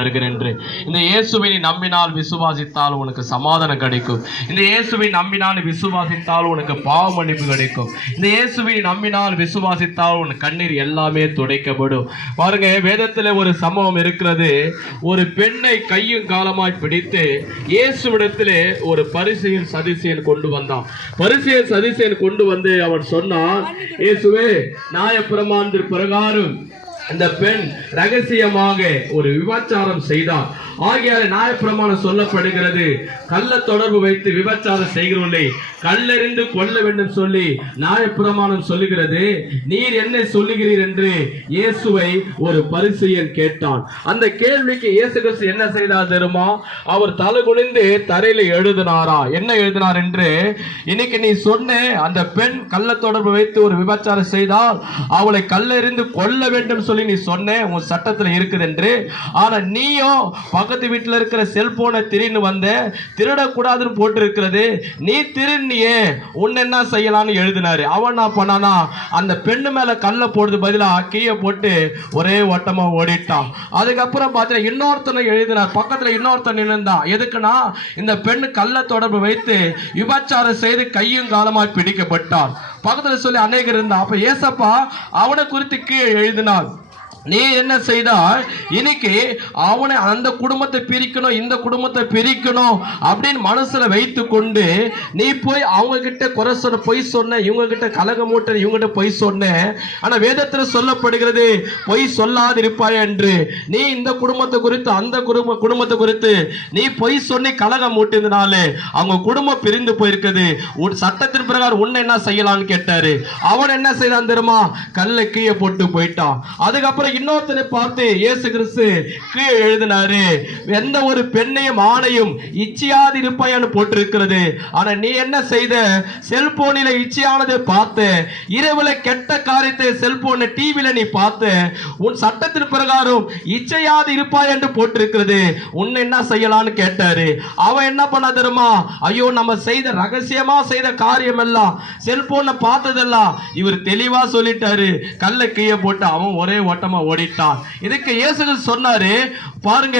தருகிறேன் என்று. இந்த இயேசுவை நம்பினால் விசுவாசித்தால் உனக்கு சமாதானம் கிடைக்கும். இந்த இயேசுவை நம்பினால் விசுவாசித்தால் உனக்கு பாவ மன்னிப்பு கிடைக்கும். இந்த இயேசுவை நம்பினால் விசுவாசித்தால் உன் கண்ணீர் எல்லாமே துடைக்கப்படும். பாருங்க, வேதத்தில் ஒரு சம்பவம் இருக்கிறது. ஒரு பெண்ணை கையும் காலமாய் பிடித்து இயேசுவிடத்திலே ஒரு பரிசேயன் சதுசேயன் கொண்டு வந்தான். பரிசேயன் சதுசேயன் கொண்டு வந்து அவன் சொன்னான், இயேசுவே, நியாயப்பிரமாணத்தின் பிரகாரம் இந்த பெண் ரகசியமாக ஒரு விபச்சாரம் செய்தார். ஆகியால நியாயப்பிரமாணம் சொல்லப்படுகிறது, கள்ள தொடர்பு வைத்து விபச்சாரம் செய்கிறவர்களை கல்லெறிந்து கொள்ள வேண்டும் சொல்லி நியாயப்பிரமாணம் சொல்லுகிறது. நீர் என்ன சொல்லுகிறீர் என்று இயேசுவை ஒரு பரிசேயன் கேட்டான். அந்த கேள்விக்கு இயேசு கிறிஸ்து என்ன செய்தார் தெரியுமா? அவர் தலை குனிந்து தரையில எழுதினாரா? என்ன எழுதினார் என்று, இன்னைக்கு நீ சொன்ன அந்த பெண் கள்ள தொடர்பு வைத்து ஒரு விபச்சாரம் செய்தால் அவளை கல்லெறிந்து கொள்ள வேண்டும் சொல்லி நீ சொன்ன, உன் சட்டத்தில் இருக்குது என்று. ஆனா நீயோ பக்கத்து வீட்டில் இருக்கிற செல்போனை திருன்னு வந்த, திருடக்கூடாதுன்னு போட்டு இருக்கிறது, நீ திருநியே, உன்ன என்ன செய்யலாம்னு எழுதினாரு. அவன் என்ன பண்ணானா, அந்த பெண்ணு மேல கல்ல போடுறது பதிலா கீழே போட்டு ஒரே ஓட்டமா ஓடிட்டான். அதுக்கப்புறம் பார்த்தீங்கன்னா இன்னொருத்தனை எழுதினார். பக்கத்துல இன்னொருத்தன் இருந்தான். எதுக்குன்னா, இந்த பெண்ணு கள்ள தொடர்பு வைத்து விபச்சாரம் செய்து கையும் காலமாய் பிடிக்கப்பட்டார். பக்கத்துல சொல்லி அநேகர் இருந்தான். அப்ப ஏசப்பா அவனை குறித்து கீழே எழுதினார். நீ என்ன செய்தால், இன்னைக்கு அவனை அந்த குடும்பத்தை பிரிக்கணும், இந்த குடும்பத்தை பிரிக்கணும் அப்படின்னு மனசுல வைத்து கொண்டு நீ போய் அவங்க கிட்ட குறை சொன்ன, பொய் சொன்ன, இவங்க கிட்ட கலகம் மூட்ட, இவங்க கிட்ட பொய் சொன்ன. ஆனா வேதத்தில் சொல்லப்படுகிறது, பொய் சொல்லாது இருப்பாய் என்று. நீ இந்த குடும்பத்தை குறித்து அந்த குடும்பத்தை குறித்து நீ பொய் சொன்னி கலகம் மூட்டினால அவங்க குடும்பம் பிரிந்து போயிருக்குது. சட்டத்தின் பிரகாரம் உன்னை என்ன செய்யலாம்னு கேட்டாரு. அவன் என்ன செய்தான் தெரியுமா? கல்லை கீழே போட்டு போயிட்டான். அதுக்கப்புறம் இன்னொருத்தனை பார்த்து இயேசு கிறிஸ்து கீழே எழுதினாரு, எந்த ஒரு பெண்ணையும் ஆணையும் இச்சையாது இருப்பாயான்னு போட்டிருக்கிறது. ஆனா நீ என்ன செய்த? செல்போனில இச்சையானதை பார்த்த, இரவுல கெட்ட காரியத்தை செல்போன் டிவில நீ பார்த்த, உன் சட்டத்தின் பிரகாரம் இச்சையாது இருப்பாய் என்று போட்டிருக்கிறது, உன்னை என்ன செய்யலான்னு கேட்டாரு. அவன் என்ன பண்ண தெரியுமா? ஐயோ, நம்ம செய்த ரகசியமா செய்த காரியம் எல்லாம், செல்போனை பார்த்ததெல்லாம் இவர் தெளிவா சொல்லிட்டாரு. கல்லை கீழே போட்டு அவன் ஒரே ஓட்டமா ஓடிட்டான். இதுக்கு இயேசு சொன்னாரு, பாருங்க,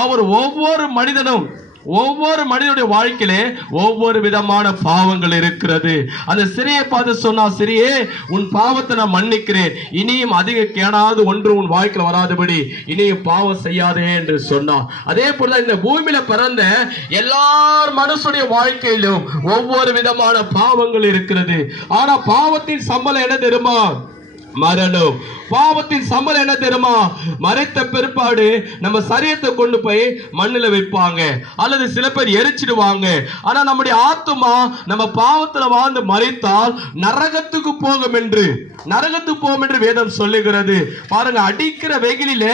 அவர் ஒவ்வொரு மனிதனுடைய வாழ்க்கையிலே ஒவ்வொரு விதமான பாவங்கள் இருக்கிறது. அந்த சிறியை பார்த்து சொன்னா, சிறியே, உன் பாவத்தை நான் மன்னிக்கிறேன், இனியும் அதிக கேடாது ஒன்று உன் வாழ்க்கையில் வராதபடி இனியும் பாவம் செய்யாதே என்று சொன்னான். அதே போல இந்த பூமியில பிறந்த எல்லார் மனுஷனுடைய வாழ்க்கையிலும் ஒவ்வொரு விதமான பாவங்கள் இருக்கிறது. ஆனா பாவத்தின் சம்பளம் என்ன தெரியுமா? மரணம். பாவத்தின் சம்பளம் என்ன தெரியுமா? மறைத்த பிற்பாடு நம்ம சரீரத்தை கொண்டு போய் மண்ணில் வைப்பாங்க, அல்லது சில பேர் எரிச்சிடுவாங்க. ஆனா நம்முடைய ஆத்துமா நம்ம பாவத்துல வாழ்ந்து மறைத்தால் நரகத்துக்கு போகும் என்று வேதம் சொல்லுகிறது. பாருங்க, அடிக்கிற வெயிலில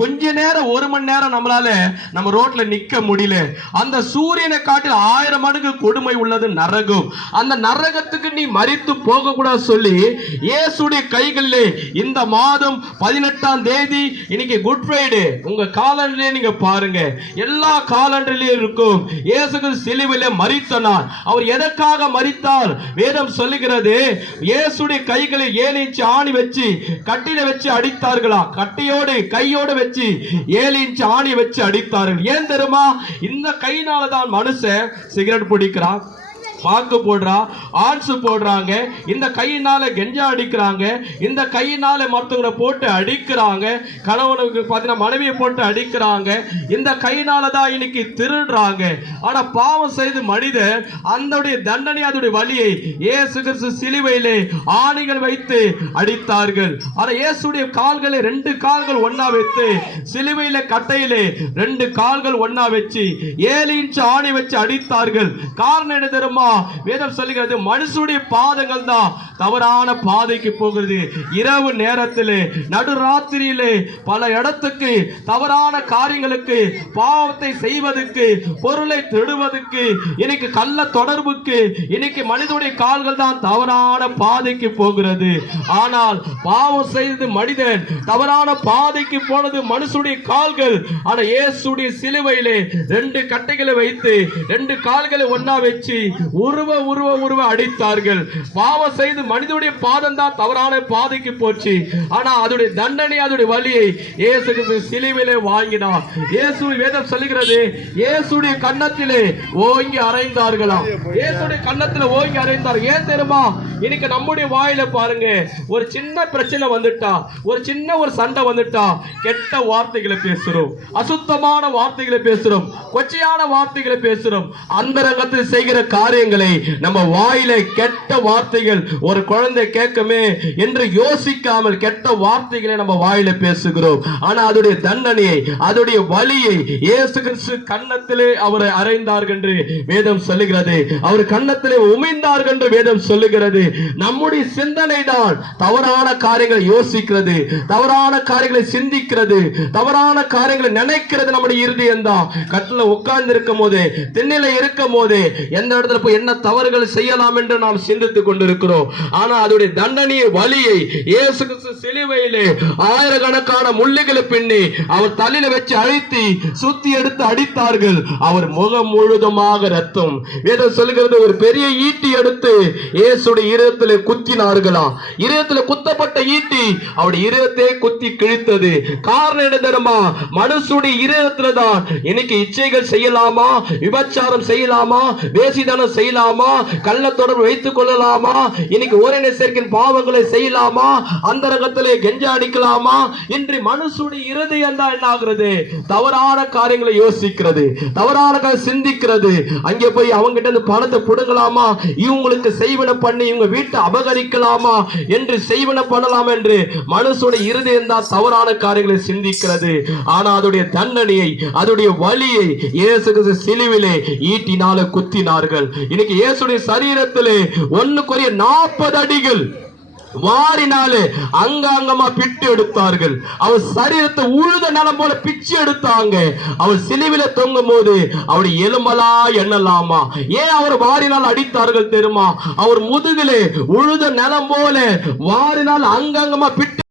கொஞ்ச நேரம், 1 மணி நேரம் நம்மளால நம்ம ரோட்ல நிக்க முடியல. அந்த சூரியனை காட்டில் 1000 மடங்கு கொடுமை உள்ளது நரகம். அந்த நரகத்துக்கு நீ மரித்து போக கூடாது சொல்லி இயேசுடைய கைகளிலே இந்த மாதம் 18ஆம் தேதி, இன்னைக்கு குட் ஃப்ரைடே, உங்க காலண்டர்லயே நீங்க பாருங்க, எல்லா காலண்டர்லயும் இருக்கும் இயேசு சிலுவையிலே மரித்த நாள். அவர் எதற்காக மரித்தார்? வேதம் சொல்லுகிறது, இயேசுடைய கைகளை 7 இன்ச் ஆணி வச்சு கட்டில வச்சு அடித்தார்களா? கையோடு வச்சு 7 இன்ச் ஆணி வச்சு அடித்தார்கள். ஏன் தெரியுமா? இந்த கையினால தான் மனுஷன் சிகரெட் பிடிக்கிறான், பாக்கு போடுறா, ஆன்ஸ் போடுறாங்க, இந்த கையினால கெஞ்சா அடிக்கிறாங்க, இந்த கையினால மற்றவங்களை போட்டு அடிக்கிறாங்க, கணவனுக்கு பார்த்தீங்கன்னா மனைவியை போட்டு அடிக்கிறாங்க, இந்த கையினால தான் இன்னைக்கு திருடுறாங்க. ஆனா பாவம் செய்து மனிதர் அதனுடைய தண்டனை, அதனுடைய வலியை இயேசு கிறிஸ்து சிலுவையிலே ஆணிகள் வைத்து அடித்தார்கள். ஆனா இயேசுடைய கால்களை 2 கால்கள் ஒன்னா வைத்து சிலுவையில கட்டையிலே 2 கால்கள் ஒன்னா வச்சு 7 இன்ச் ஆணி வச்சு அடித்தார்கள். காரணம் என்ன தெரியுமா? வேதம் சொல்லுகிறது, மனுஷனுடைய பாதங்கள் தான் தவறான பாதைக்கு போகிறது. இரவு நேரத்திலே, நடுராத்திரியிலே பல இடத்துக்கு தவறான காரியங்களுக்கு, பாவத்தை செய்வதற்கு, பொருளை திருடுவதற்கு, இன்னைக்கு கள்ள தொடர்புக்கு, இன்னைக்கு மனிதனுடைய கால்கள் தான் தவறான பாதைக்கு போகிறது. ஆனால் பாவம் செய்து மனிதன் தவறான பாதைக்கு போனது மனுஷனுடைய கால்கள். ஆனா இயேசுடைய சிலுவையிலே 2 கட்டைகளை வைத்து 2 கால்களை ஒன்னா வச்சு உருவ அடித்தார்கள். பாவம் செய்து மனிதனுடைய பாதம் தான் தவறான பாதைக்கு போச்சு. ஆனா அதோடைய தண்டனை, அதோடைய வலியை இயேசு கிறிஸ்து சிலுவையிலே வாங்கினார். இயேசு வேதம் சொல்லுகிறது, இயேசுடைய கன்னத்திலே ஓங்கி அறைந்தார்களாம். இயேசுடைய கன்னத்திலே ஓங்கி அறைந்தார். ஏன் தெரியுமா? இன்னைக்கு நம்முடைய வாயில பாருங்க, ஒரு சின்ன பிரச்சனை வந்துட்டா, ஒரு சின்ன ஒரு சண்டை வந்துட்டா, கெட்ட வார்த்தைகளை பேசுறோம், அசுத்தமான வார்த்தைகளை பேசுறோம், கொச்சையான வார்த்தைகளை பேசுறோம். அந்தரங்கத்தில் செய்கிற காரியங்களை நம்ம வாயில கெட்ட வார்த்தைகள், ஒரு குழந்தை கேட்குமே என்று யோசிக்காமல் கெட்ட வார்த்தைகளை நம்ம வாயில பேசுகிறோம். ஆனா அதோடைய தண்டனையை, அதோடைய வலியை இயேசு கிறிஸ்து கன்னத்திலே அவரை அறைந்தார்கள் என்று வேதம் சொல்லுகிறது. அவர் கன்னத்திலே உமிழ்ந்தார்கள் என்று வேதம் சொல்லுகிறது. நம்முடைய சிந்தனை தான் தவறான காரியங்களை யோசிக்கிறது, தவறான காரியங்களை சிந்திக்கிறது, தவறான காரியங்களை நினைக்கிறது. நம்முடைய இருதயம் தான். கட்டில உட்கார்ந்து இருக்கும் போது, திண்ணையில இருக்கும் போது, எந்த இடத்துல போய் என்ன தவறுகள் செய்யலாம் என்று நாம் சிந்தித்துக் கொண்டிருக்கிறோம். ஆனா அதோடைய தண்டனையை, வலியை இயேசு கிறிஸ்து சிலுவையிலே ஆயிரக்கணக்கான முள்ளுகளை பின்னி அவர் தலையில வச்சு அழுத்தி சுத்தி எடுத்து அடித்தார்கள். அவர் முகம் முழுதுமாக ரத்தம். வேதம் சொல்லுகிறது, ஒரு பெரிய ஈட்டி எடுத்து இயேசுடைய இதயத்திலே குத்தினார்களாம். இதயத்திலே குத்தப்பட்ட ஈட்டி அவருடைய இதயத்தை குத்தி கிழித்தது. காரணம் என்ன தெரியுமா? மனுஷனுடைய இதயத்துல தான் இன்னைக்கு இச்சைகள் செய்யலாமா, விபச்சாரம் செய்யலாமா, வேசிதானம் செய்யலாமா, கள்ள தொடர்பு வைத்துக் கொள்ளலாமா, இன்னைக்கு ஓரின சேர்க்கின் பாவங்களை செய்யலாமா, அந்தரங்கத்திலே கெஞ்சா அடிக்கலாமா, இன்று மனுஷனுடைய இருதயம் தான் என்ன ஆகிறது? தவறான காரியங்களை யோசிக்கிறது, தவறான சிந்திக்கிறது. அங்கே போய் அவங்க கிட்ட பணத்தை புடுங்கலாமா, இவங்களுக்கு செய்வன பண்ணி இவங்க வீட்டை அபகரிக்கலாமா என்று செய்வன பண்ணலாம் என்று மனுஷனுடைய இருதயம் தான் தவறான காரியங்களை சிந்திக்கிறது. ஆனா அதோடைய தண்டனையை, அதோடைய வலியை இயேசு கிறிஸ்து சிலுவிலே ஈட்டினால குத்தினார்கள். இன்னைக்கு இயேசுடைய சரீரத்திலே 1 அடிகள் வாரினாலே அங்கமா பிட்டு எடுத்தார்கள். அவர் சரீரத்தை உழுத நிலம் போல பிச்சு எடுத்தாங்க. அவர் சிலுவில தொங்கும் போது அவருடைய எலும்பலா எண்ணலாமா? ஏன் அவர் வாரினால் அடித்தார்கள் தெரியுமா? அவர் முதுகிலே உழுத நிலம் போல வாரினால் அங்கமா பிட்டு